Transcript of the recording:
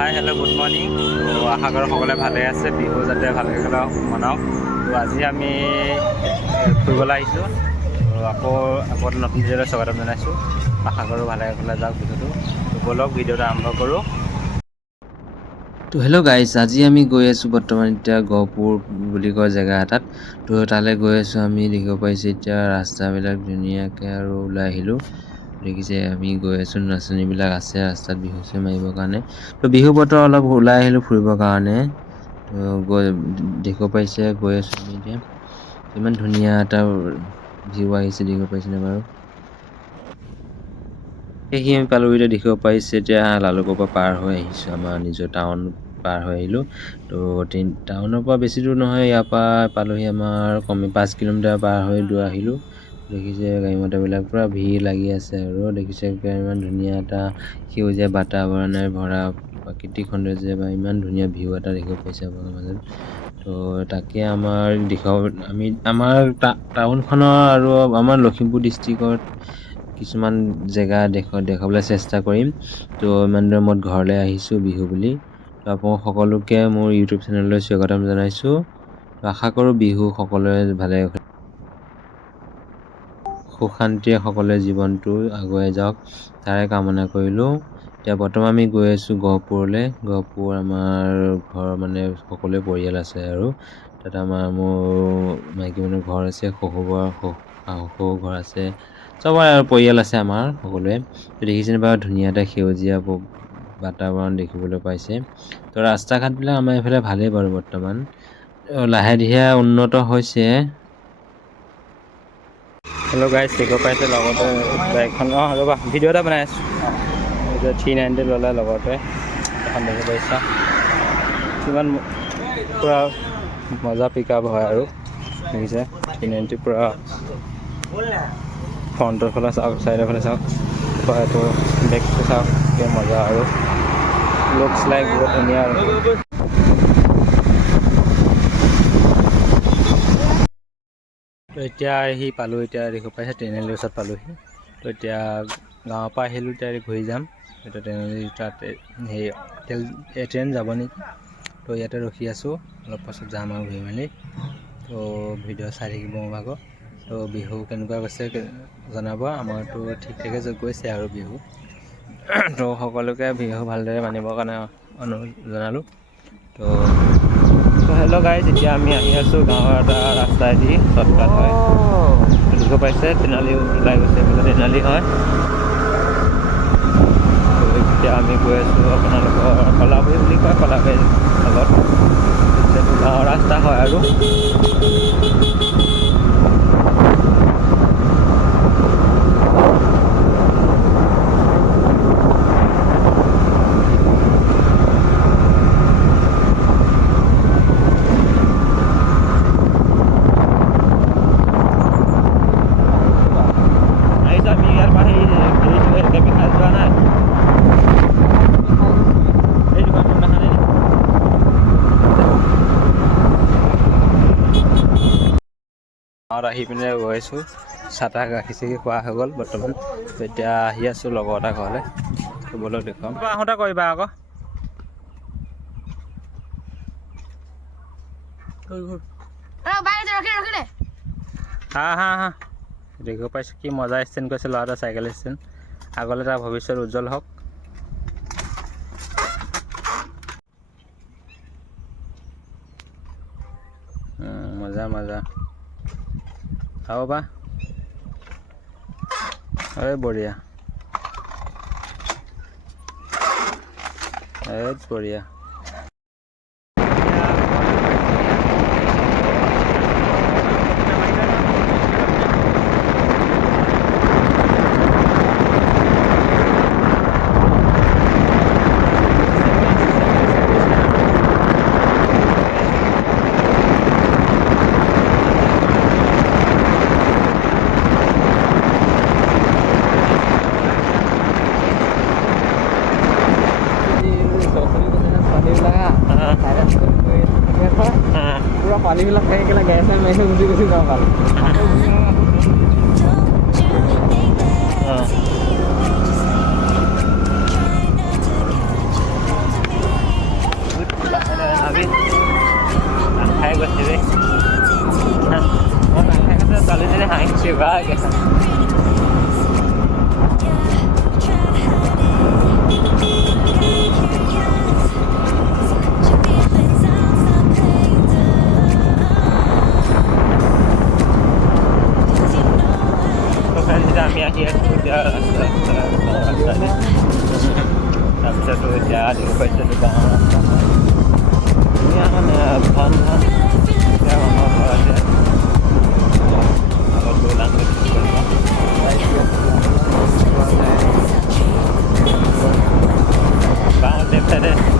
Hi hello' good morning. তো আশা কৰোঁ সকলোৱে ভালে আছে, বিহু যাতে ভালকৈ মনাওক। তো আজি আমি ফুৰিবলৈ আহিছোঁ। তো আকৌ নতুন ভিডিঅ'লৈ স্বাগতম জনাইছোঁ। আশা কৰোঁ ভালে যাওক বিহুটো। তো ব'লক ভিডিঅ'টো আৰম্ভ কৰোঁ। তো হেল্ল' গাইজ, আজি আমি গৈ আছোঁ বৰ্তমান এতিয়া গহপুৰ বুলি কয় জেগা এটাত। তো তালৈ গৈ আছোঁ। আমি দেখিব পাইছোঁ এতিয়া ৰাস্তাবিলাক ধুনীয়াকৈ আৰু ওলাই আহিলোঁ। দেখিছে আমি গৈ আছোঁ, নাচনীবিলাক আছে ৰাস্তাত বিহু চিহু মাৰিবৰ কাৰণে। তো বিহু বতৰ অলপ ওলাই আহিলোঁ ফুৰিবৰ কাৰণে। তো দেখিব পাইছে গৈ আছোঁ আমি এতিয়া। ইমান ধুনীয়া এটা ভিউ আহিছে, দেখিব পাইছেনে বাৰু? সেইখিনি আমি পালোঁ এতিয়া দেখিব পাৰিছে। এতিয়া লালুকৰ পৰা পাৰ হৈ আহিছোঁ, আমাৰ নিজৰ টাউন পাৰ হৈ আহিলোঁ। তো টাউনৰ পৰা বেছি দূৰ নহয়, ইয়াৰ পৰা পালোঁহি আমাৰ কমে 5 কিলোমিটাৰ পাৰ হৈ দূৰ আহিলোঁ। দেখিছে গাড়ী মটৰবিলাক পূৰা ভিৰ লাগি আছে আৰু দেখিছে ইমান ধুনীয়া এটা সেউজীয়া বাতাবৰণেৰে ভৰা প্ৰাকৃতিক সৌন্দৰ্য বা ইমান ধুনীয়া ভিউ এটা দেখিব পাইছে আপোনালোকৰ মাজত। তো তাকে আমি আমাৰ টাউনখনৰ আৰু আমাৰ লখিমপুৰ ডিষ্ট্ৰিক্টত কিছুমান জেগা দেখাবলৈ চেষ্টা কৰিম। তো ইমান দিনৰ মূৰত ঘৰলৈ আহিছোঁ বিহু বুলি। তো আপোনালোক সকলোকে মোৰ ইউটিউব চেনেললৈ স্বাগতম জনাইছোঁ। তো আশা কৰোঁ বিহু সকলোৱে ভালে সুখ শান্তিৰে সকলোৱে জীৱনটো আগুৱাই যাওক, তাৰে কামনা কৰিলোঁ। এতিয়া বৰ্তমান আমি গৈ আছোঁ গহপুৰলৈ। গহপুৰ আমাৰ ঘৰ মানে সকলোৱে পৰিয়াল আছে আৰু তাত মোৰ মাইকী মানুহৰ ঘৰ আছে, শহুৰ ঘৰ আছে, চবৰে আৰু পৰিয়াল আছে আমাৰ সকলোৱে। তো দেখিছেনে বাৰু ধুনীয়া এটা সেউজীয়া বাতাবৰণ দেখিবলৈ পাইছে। তো ৰাস্তা ঘাটবিলাক আমাৰ এইফালে ভালেই বাৰু বৰ্তমান, লাহে ধীৰে উন্নত হৈছে। হেল্ল' গাইজ, দেখিব পাইছে লগতে বাইকখন ৰ'বা ভিডিঅ' এটা বনাই আছোঁ। এতিয়া 390 ল'লে লগতে এখন দেখিব পাৰিছা। কিমান পূৰা মজা পিক আপ হয় আৰু দেখিছে 390 পূৰা ফ্ৰণ্টৰ ফালে চাওক, চাইডৰ ফালে চাওক, এইটো বেকটো চাওক, কি মজা আৰু লুকছ লাইক বহুত ধুনীয়া আৰু। তো এতিয়া আহি পালোঁ, এতিয়া দেখিব পাইছে ট্ৰেইনেলিৰ ওচৰত পালোঁহি। তো এতিয়া গাঁৱৰ পৰা আহিলোঁ, এতিয়া ঘূৰি যাম। এতিয়া ট্ৰেইনেলি তাতে ট্ৰেইন যাব নেকি। তো ইয়াতে ৰখি আছোঁ, অলপ পাছত যাম আৰু ঘূৰি মেলি। তো ভিডিঅ' চাই থাকিব মোৰ ভাগৰ। তো বিহু কেনেকুৱা গৈছে জনাব। আমাৰতো ঠিক ঠাকে গৈছে আৰু বিহু। তো সকলোকে বিহু ভালদৰে মানিবৰ কাৰণে অনুৰোধ জনালোঁ। তো হেল্ল' গাইজ, এতিয়া আমি আহি আছোঁ গাঁৱৰ এটা ৰাস্তাইদি, শ্বৰ্টকাট হয়। দেখিব পাইছে তেনালী ওলাই গৈছে, বোলে তেনালী হয়। তো এতিয়া আমি গৈ আছোঁ আপোনালোকৰ কলাবাৰী বুলি কয়, কলাবাৰীৰ লগত গাঁৱৰ ৰাস্তা হয় আৰু। গাঁৱত আহি পিনে গৈ আছোঁ, চাহ তাহ গাখীৰ চাখীৰ খোৱা হৈ গ'ল বৰ্তমান। এতিয়া আহি আছোঁ লগৰ এটা ঘৰলৈ, ব'লক দেখুৱাম। আহোঁতে কৰিবা আকৌ। হা দেখিব পাইছোঁ কি মজা ষ্টেণ্ড কৰিছে ল'ৰাটোৱে, চাইকেল ষ্টেণ্ড। আগলৈ তাৰ ভৱিষ্যত উজ্জ্বল হওক। মজা খাব বা বঢ়িয়া, বঢ়িয়া। পুৰা পানীবিলাক খাই গেলা গাই চাই মাৰি গুচি যাওঁ ভাল। তো এতিয়া দেখিব পাইছে এইটো গাঁৱৰ ৰাস্তা হয় ধুনীয়া মানে ধান এতিয়া মানুহৰ ঘৰ আছে আগত গৌলাং গাঁৱত লেফ্ট চাইডে